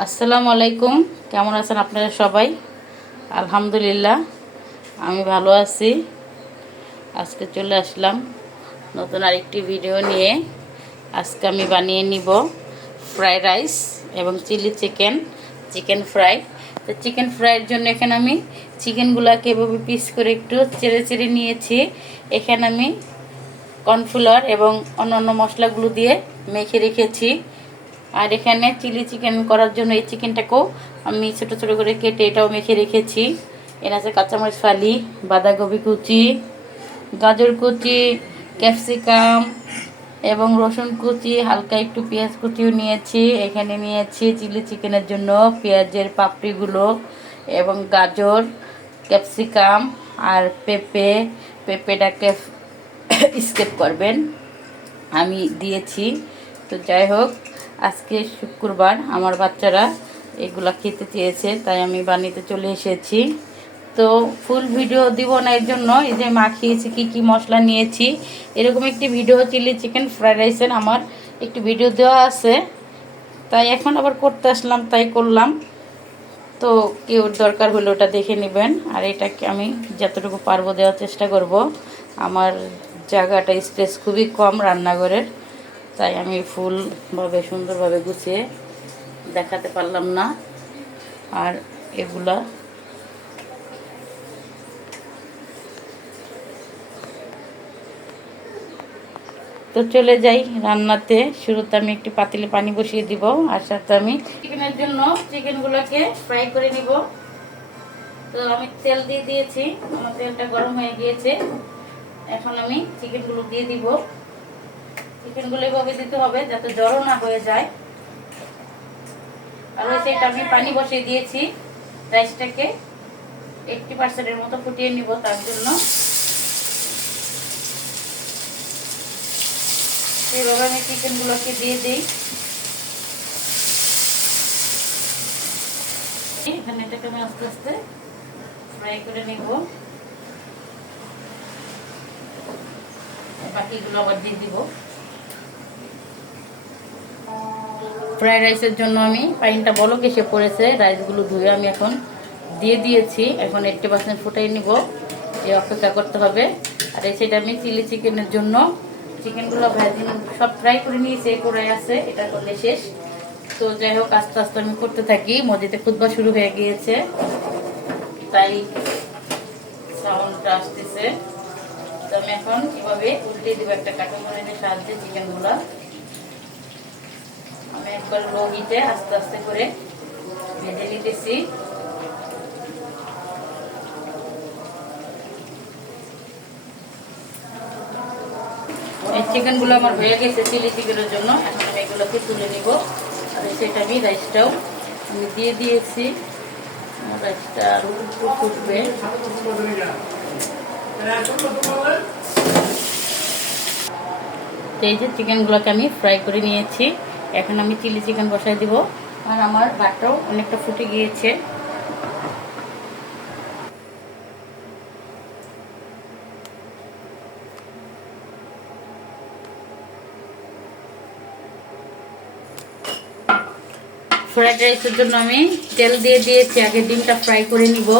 আসসালামু আলাইকুম। কেমন আছেন আপনারা সবাই? আলহামদুলিল্লাহ আমি ভালো আছি। আজকে চলে আসলাম নতুন আরেকটি ভিডিও নিয়ে। আজকে আমি বানিয়ে নিব ফ্রাইড রাইস এবং চিকেন ফ্রাই। তো চিকেন ফ্রাইয়ের জন্য এখানে আমি চিকেনগুলোকে এভাবে পিস করে একটু চেড়ে চেড়ে নিয়েছি। এখানে আমি কর্নফ্লাওয়ার এবং অন্যান্য মশলাগুলো দিয়ে মেখে রেখেছি। আর এখানে চিলি চিকেন করার জন্য এই চিকেনটাকেও আমি ছোটো ছোটো করে কেটে এটাও মেখে রেখেছি। এর আছে কাঁচামরিচ ফালি, বাঁধাকপি কুচি, গাজর কুচি, ক্যাপসিকাম এবং রসুন কুচি, হালকা একটু পেঁয়াজ কুচিও নিয়েছি। এখানে নিয়েছি চিলি চিকেনের জন্য পেঁয়াজের পাপড়িগুলো এবং গাজর, ক্যাপসিকাম আর পেঁপেটাকে স্কিপ করবেন, আমি দিয়েছি। তো যাই হোক, আজকে শুক্রবার, আমার বাচ্চারা এগুলা খেতে চেয়েছে, তাই আমি বানিয়ে চলে এসেছি। তো ফুল ভিডিও দিব না, এর জন্য এই যে মাখিয়েছি কী কী মশলা নিয়েছি, এরকম একটি ভিডিও চিলি চিকেন ফ্রাইড রাইসের আমার একটি ভিডিও দেওয়া আছে। তাই এখন আবার করতে আসলাম, তাই করলাম। তো কেউ দরকার হলে ওটা দেখে নেবেন। আর এটাকে আমি যতটুকু পারবো দেওয়ার চেষ্টা করব। আমার জায়গাটা স্পেস খুবই কম রান্নাঘরের, তাই আমি ফুলভাবে সুন্দরভাবে গুছিয়ে দেখাতে পারলাম না। আর এগুলা তো চলে যাই রান্নাতে। শুরুতে আমি একটি পাতিলে পানি বসিয়ে দিব, আর সাথে আমি চিকেনের জন্য চিকেনগুলোকে ফ্রাই করে নিব। তো আমি তেল দিয়ে দিয়েছি, আমার তেলটা গরম হয়ে গিয়েছে। এখন আমি চিকেনগুলো দিয়ে দিব। চিকেনগুলো এভাবে দিতে হবে যাতে জড়ো না হয়ে যায়। আর সেটা আমি পানি বসিয়ে দিয়েছি, রাইসটাকে 80% মতো ফুটিয়ে নিব। তার জন্য এইভাবে আমি চিকেনগুলোকে দিয়ে দিই। এখানে এটাকে আমি আস্তে আস্তে ফ্রাই করে নিব। বাকিগুলো আবার দিয়ে দিব। ফ্রাইড রাইসের জন্য আমি পানিটা বলক এসে পড়েছে, রাইসগুলো ধুয়ে আমি এখন দিয়ে দিয়েছি। এখন 80% ফুটাই নিব, এই অপেক্ষা করতে হবে। আর এই সেটা আমি চিলি চিকেনের জন্য চিকেনগুলো ভেজে সব ফ্রাই করে নিয়েছি, কড়াই আছে, এটা করলে শেষ। তো যাই হোক, আস্তে আস্তে আমি করতে থাকি। মসজিদে খুতবা শুরু হয়ে গিয়েছে, তাই সাউন্ডটা আসতেছে। তো আমি এখন এভাবে উল্টে দিব একটা কাঁটাচামচের সাহায্যে চিকেনগুলো। আমি একবার লো হিটে আস্তে আস্তে করে ভেজে নিতেছি। এই চিকেনগুলো আমার হয়ে গেছে চিলি চিকেনের জন্য। এখন আমি এগুলোকে তুলে নিব। আর সেটা আমি রাইসটাও আমি দিয়ে দিয়েছি। রাইসটা আরো একটু ফুটবে। এই যে চিকেনগুলোকে আমি ফ্রাই করে নিয়েছি, এখন আমি চিলি চিকেন বসাই দিব। আর আমার ভাতটাও অনেকটা ফুটে গিয়েছে। ফ্রাইড রাইসের জন্য আমি তেল দিয়ে দিয়েছি, আগে ডিমটা ফ্রাই করে নিব।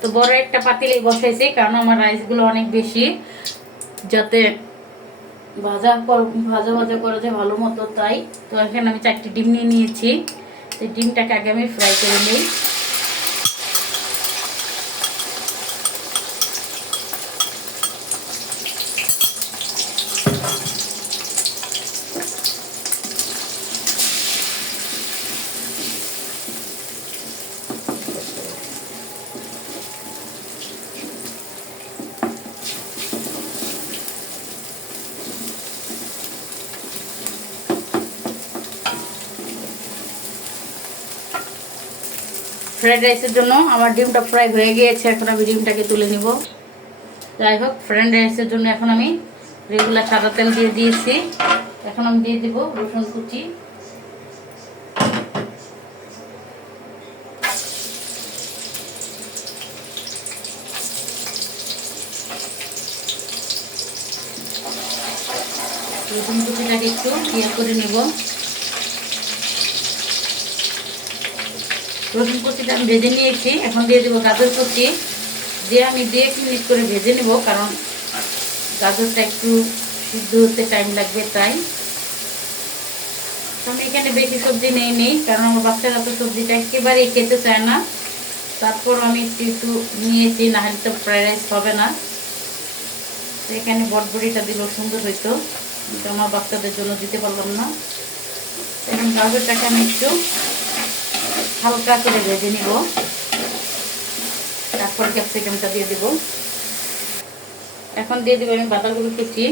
তো বড় একটা পাতিলে বসাইছি, কারণ আমার রাইসগুলো অনেক বেশি, যাতে ভাজা ভাজা করা যায় ভালো মতো, তাই। তো এখানে আমি 4টি ডিম নিয়ে নিয়েছি। তো ডিমটাকে আগে আমি ফ্রাই করে নিই। ফ্রাইড রাইসের জন্য আমার ডিমটা ফ্রাই হয়ে গিয়েছে, এখন আমি ডিমটাকে তুলে নিব। যাই হোক, ফ্রাইড রাইসের জন্য এখন আমি রেগুলার সাদা তেল দিয়ে দিয়েছি। এখন আমি দিয়ে দিব রসুন কুচি, রসুন কুচিটাকে একটু ইয়ে করে নিব। রসুন কুচিটা আমি ভেজে নিয়েছি। এখন দিয়ে দেবো গাজর কুচি, দিয়ে আমি 2-1 মিনিট করে ভেজে নেব, কারণ গাজরটা একটু সিদ্ধ হতে টাইম লাগবে। তাই আমি এখানে বেশি সবজি নেই, কারণ আমার বাচ্চারা তো সবজিটা একেবারেই খেতে চায় না। তারপর আমি একটু নিয়েছি, না হলে তো ফ্রাইড রাইস হবে না। তো এখানে বটবড়িটা দিলেও সুন্দর হইতো, কিন্তু আমার বাচ্চাদের জন্য দিতে পারলাম না। এখন গাজরটাকে আমি একটু হালকা করে ভেজে নিব, তারপর ক্যাপসিকামটা দিয়ে দিব। এখন দিয়ে দিব আমি বাঁধাকপি কুচি,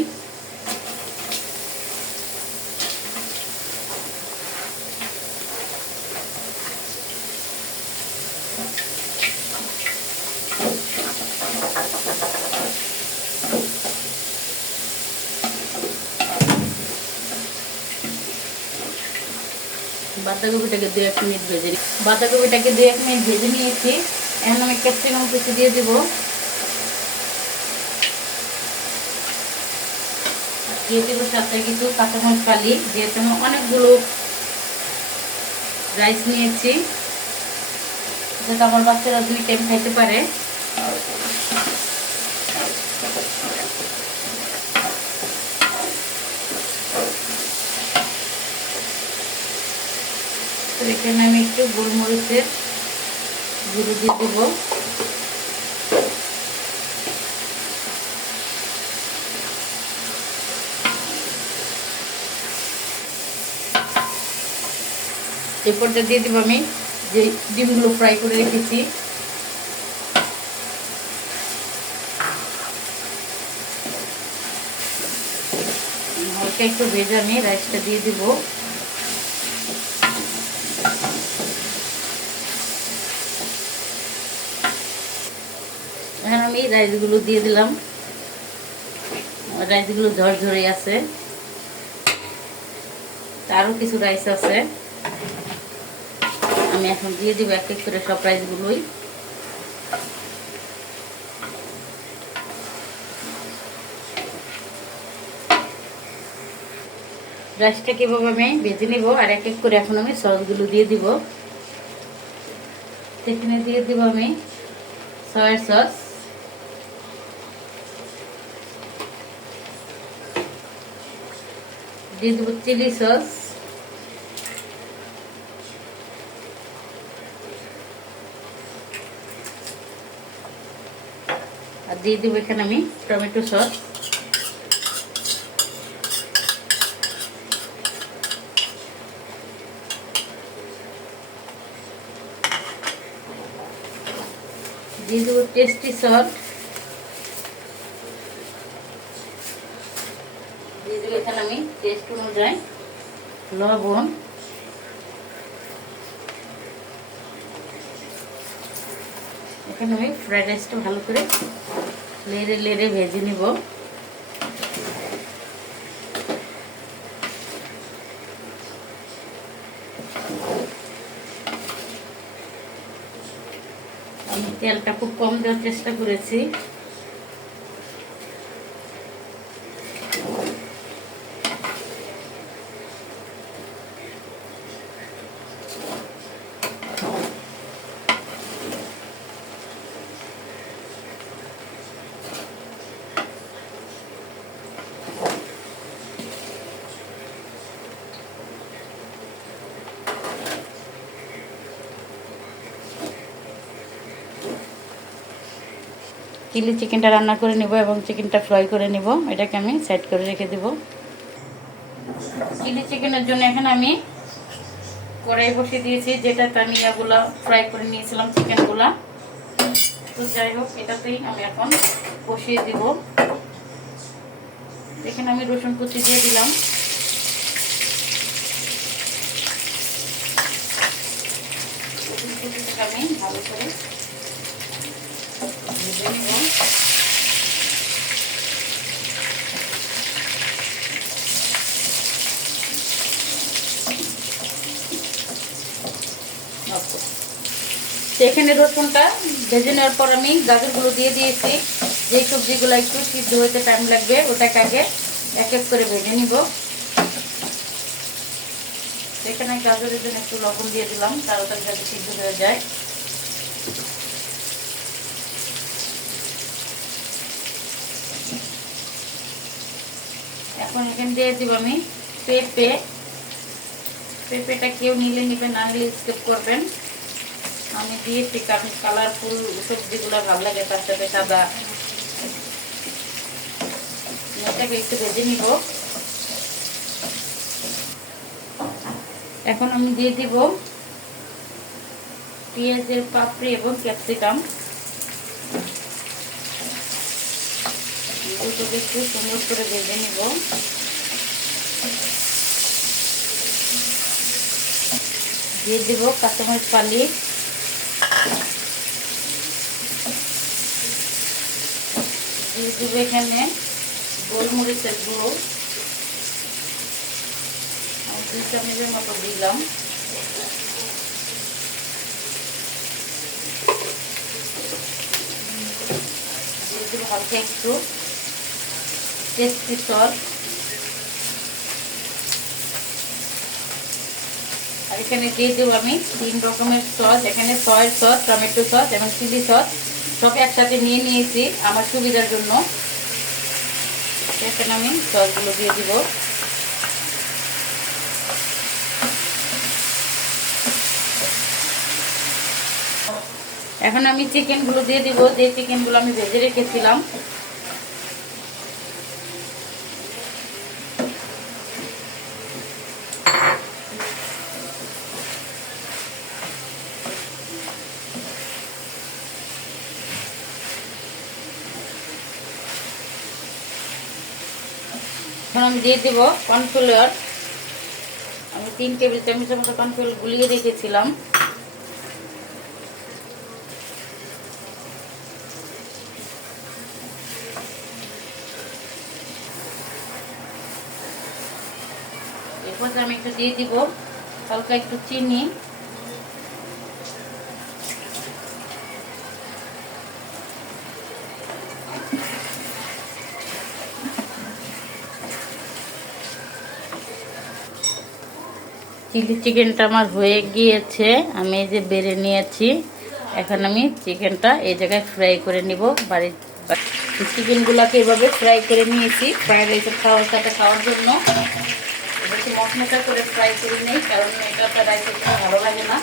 বাঁধাকপিটাকে 2-1 মিনিট ভেজে বাঁধাকপিটাকে 2-1 মিনিট ভেজে নিয়েছি। এখন আমি ক্যাপসিকাম কুচি দিয়ে দিব, দিয়ে দিব সাথে কিছু কাঁচামরিচ ফালি, যেহেতু আমি অনেকগুলো রাইস নিয়েছি, যাতে আমার বাচ্চারা 2 টাইম খাইতে পারে। তো এখানে আমি একটু গোলমরিচের গুঁড়ো দিয়ে দেব, এরপরটা দিয়ে দিব আমি যে ডিমগুলো ফ্রাই করে রেখেছি। হালকা একটু ভেজে আমি রাইসটা দিয়ে দিব। এখন আমি রাইসগুলো দিয়ে দিলাম, রাইসগুলো ঝরঝরে আছে, আরও কিছু রাইস আছে। আমি এখন দিয়ে দিব 1-1 করে সব রাইসগুলোই। রাইসটা কিভাবে আমি ভেজে নিব, আর 1-1 করে এখন আমি সসগুলো দিয়ে দিব। এখানে দিয়ে দিব আমি সয়া সস, দিয়ে দেবো চিলি সস, আর দিয়ে দেবো এখানে আমি টমেটো সস। দিয়ে দেবো টেস্টি সল্ট, দিয়ে দেবো এখানে আমি টেস্ট অনুযায়ী লবণ। এখানে আমি ফ্রাইড রাইসটা ভালো করে লেড়ে লেড়ে ভেজে নিব। আমি তেলটা খুব কম দেওয়ার চেষ্টা করেছি। চিলি চিকেনটা রান্না করে নিব এবং চিকেনটা ফ্রাই করে নিব। এটাকে আমি সাইড করে রেখে দেব। চিলি চিকেনের জন্য এখানে আমি কড়াই বসিয়ে দিয়েছি, যেটাতে আমি এগুলো ফ্রাই করে নিয়েছিলাম চিকেনগুলা। তো যাই হোক, এটাতেই আমি এখন বসিয়ে দিব। এখানে আমি রসুন কুচি দিয়ে দিলাম, রসুন কুচিটাকে আমি ভালো করে ভেজে নিব। এখানে রসুনটা ভেজে নেওয়ার পর আমি গাজরগুলো দিয়ে দিয়েছি। যে সবজিগুলো একটু সিদ্ধ হতে টাইম লাগবে, ওটাকে আগে 1-1 করে ভেজে নিব। এখানে গাজরের জন্য একটু লবণ দিয়ে দিলাম, তাড়াতাড়ি যাতে সিদ্ধ হয়ে যায়। এখন এখানে দিয়ে দিব আমি পেঁপে। পেঁপেটা কেউ নিলে নিবেন, না নিলে স্কিপ করবেন। আমি দিয়েছি কারণ কালারফুল সবজিগুলো ভালো লাগে, তার সাথে সাদা। এটাকে একটু ভেজে নিব। এখন আমি দিয়ে দিব পেঁয়াজের পাপড়ি এবং ক্যাপসিকাম। দুটোকে একটু সুন্দর করে ভেজে নিব। দিয়ে দিব কাঁচামরিচ ফালি, দিয়ে দিব এখানে গোলমরিচের গুঁড়ো 2 চামচের মতো দিলাম। দিয়ে দিব হালকা একটু টেস্টি সস। আর এখানে দিয়ে দেবো আমি 3 রকমের সস। এখানে সয়া সস, টমেটো সস এবং চিলি সস সব একসাথে নিয়ে নিয়েছি আমার সুবিধার জন্য। এখানে আমি সসগুলো দিয়ে দিব। এখন আমি চিকেনগুলো দিয়ে দিব, যে চিকেনগুলো আমি ভেজে রেখেছিলাম। এখন আমি দিয়ে দেব কর্নফ্লাওয়ার। আমি 3 টেবিল চামচের মতো কর্নফ্লাওয়ার গুলিয়ে রেখেছিলাম। এরপর আমি একটু দিয়ে দিব হালকা একটু চিনি। চিলি চিকেনটা আমার হয়ে গিয়েছে, আমি এই যে বেড়ে নিয়েছি। এখন আমি চিকেনটা এই জায়গায় ফ্রাই করে নিব। বাড়ির চিকেনগুলোকে এভাবে ফ্রাই করে নিয়েছি ফ্রাইড রাইসের খাওয়ার জন্য। বেশি মশমশা করে ফ্রাই করে নেই, কারণ এটা রাইসের জন্য ভালো লাগে না।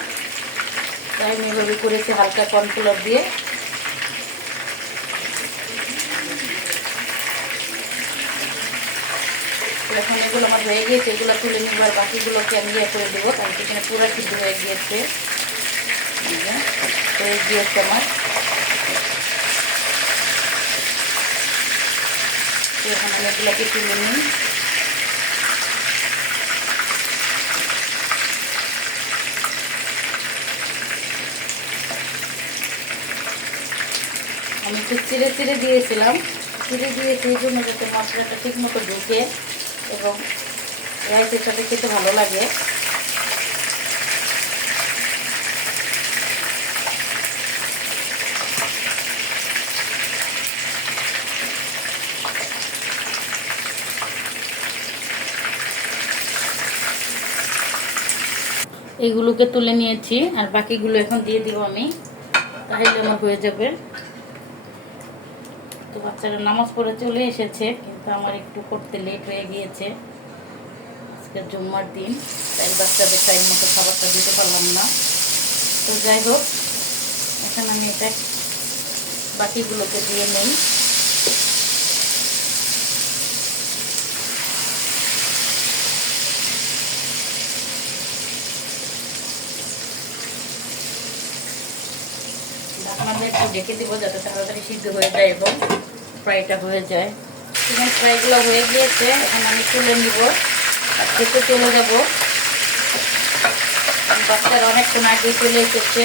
তাই আমি এভাবে করেছি হালকা কর্নফ্লাওয়ার দিয়ে। এখন এগুলো আমার হয়ে গিয়েছে, এগুলো তুলে নিব। আর বাকিগুলোকে আমি ইয়ে করে দেবো, কারণ এখানে পুরো সিদ্ধ হয়ে গিয়েছে। হয়ে গিয়েছে আমার। এখন আমি এগুলোকে তুলে নিই। আমি একটু চিড়ে চিড়ে দিয়েছিলাম, চিড়ে দিয়েছি এই জন্য যাতে মশলাটা ঠিক মতো ঢুকে এবং রাইসের সাথে খেতে ভালো লাগে। এইগুলোকে তুলে নিয়েছি, আর বাকিগুলো এখন দিয়ে দিব আমি, তাহলে আমার হয়ে যাবে। তো বাচ্চারা নামাজ পড়ে চলে এসেছে, কিন্তু আমার একটু করতে লেট হয়ে গিয়েছে। আজকে জুম্মার দিন, তাই বাচ্চাদের টাইম মতো খাবারটা দিতে পারলাম না। তো যাই হোক, এখন আমি এটা বাকিগুলোকে দিয়ে নেই। ঢাকনা একটু ঢেকে দিব যাতে তাড়াতাড়ি সিদ্ধ হয়ে যায় এবং ফ্রাইটা হয়ে যায়। চিকেন ফ্রাইগুলো হয়ে গিয়েছে, এখন আমি তুলে নিব আর খেতে চলে যাব। বাচ্চারা অনেকক্ষণ আগে চলে এসেছে,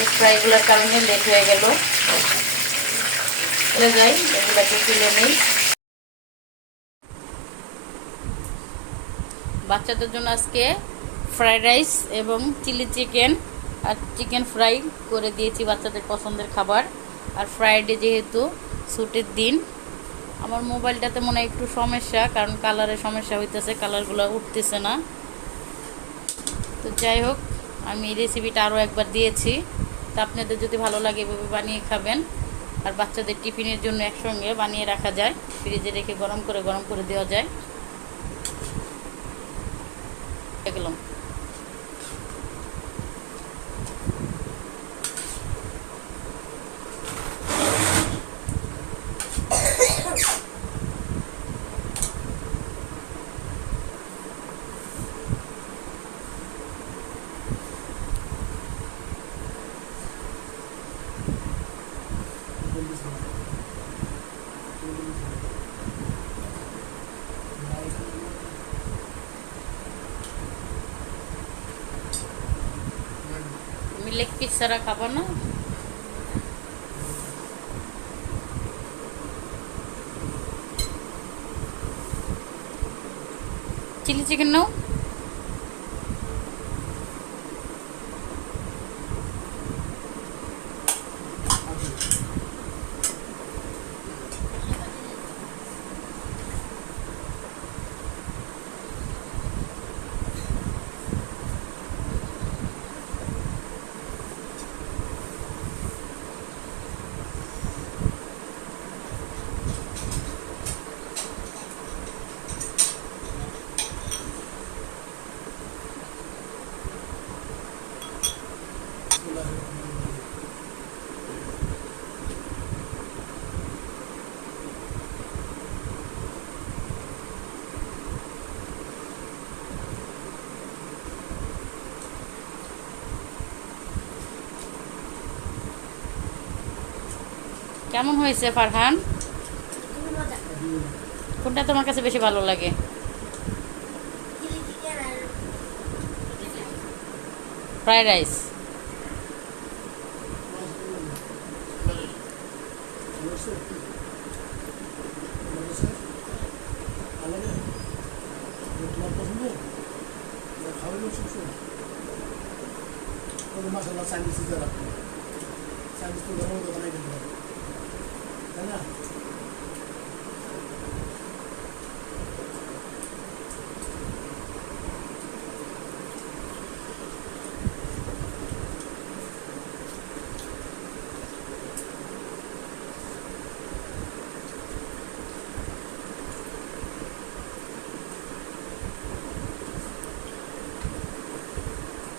এই ফ্রাইগুলোর কারণে লেট হয়ে গেল। চলে যাই, এগুলোকে তুলে নেই। বাচ্চাদের জন্য আজকে ফ্রাইড রাইস এবং চিলি চিকেন আর চিকেন ফ্রাই করে দিয়েছি, বাচ্চাদের পছন্দের খাবার। আর ফ্রাইডে যেহেতু ছুটির দিন, আমার মোবাইলটাতে মনে হয় একটু সমস্যা, কারণ কালারের সমস্যা হইতেছে, কালারগুলো উঠতেছে না। তো যাই হোক, আমি এই রেসিপিটা আরও একবার দিয়েছি। তো আপনাদের যদি ভালো লাগে এভাবে বানিয়ে খাবেন। আর বাচ্চাদের টিফিনের জন্য একসঙ্গে বানিয়ে রাখা যায়, ফ্রিজে রেখে গরম করে দেওয়া যায়। গেলাম আমি লেগ পিস ছাড়া খাবো না। চিলি চিকেন নাও। কেমন হয়েছে ফারহান? কোনটা তোমার কাছে বেশি ভালো লাগে? Fried rice. মাসাল্লাহ চাইনিজ চাইনিজ তো ধরো দোকানে কিনতে হবে, তাই না?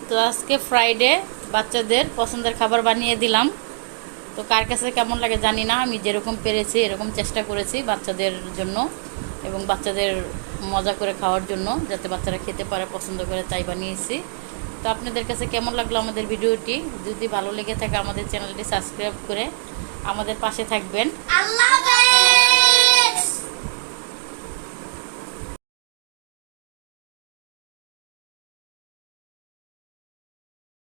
তো আজকে ফ্রাইডে বাচ্চাদের পছন্দের খাবার বানিয়ে দিলাম। তো কার কাছে কেমন লাগে জানি না, আমি যেরকম পেরেছি এরকম চেষ্টা করেছি বাচ্চাদের জন্য এবং বাচ্চাদের মজা করে খাওয়ার জন্য, যাতে বাচ্চারা খেতে পারে, পছন্দ করে, তাই বানিয়েছি। তো আপনাদের কাছে কেমন লাগলো আমাদের ভিডিওটি? যদি ভালো লেগে থাকে আমাদের চ্যানেলটি সাবস্ক্রাইব করে আমাদের পাশে থাকবেন।